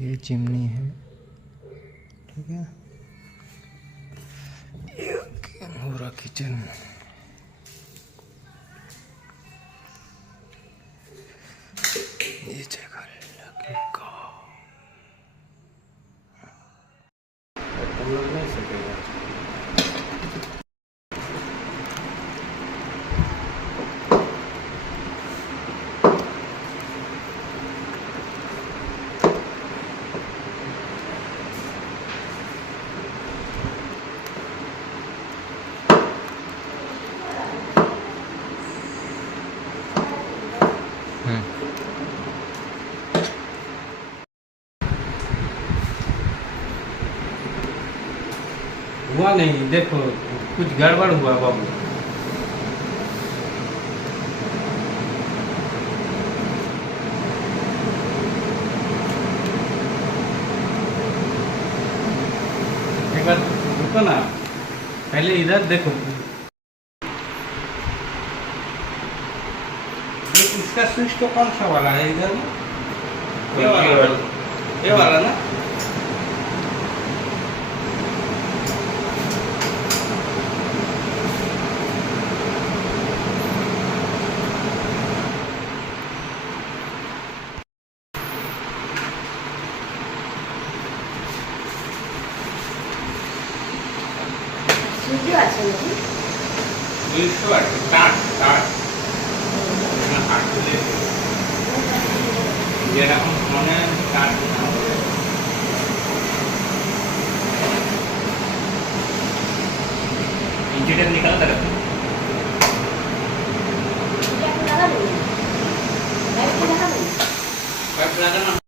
ये चिमनी है, ठीक है। ये पूरा किचन, ये जगह लगेगा। तुम लोग नहीं सकेगा। हुआ नहीं, देखो कुछ गड़बड़ हुआ बाबू। एक बार रुको ना, पहले इधर देखो। इसका स्विच तो कौन सा वाला है इधर में? ये वाला ना। সুইচও আছে নাকি? সুইচ তো আছে, তার তার না হাত দিলে যেরকম মনে তার इंजीनियर निकाला था এটা এখন লাগাবো? লাইটটা লাগাবো? पाइप लगाना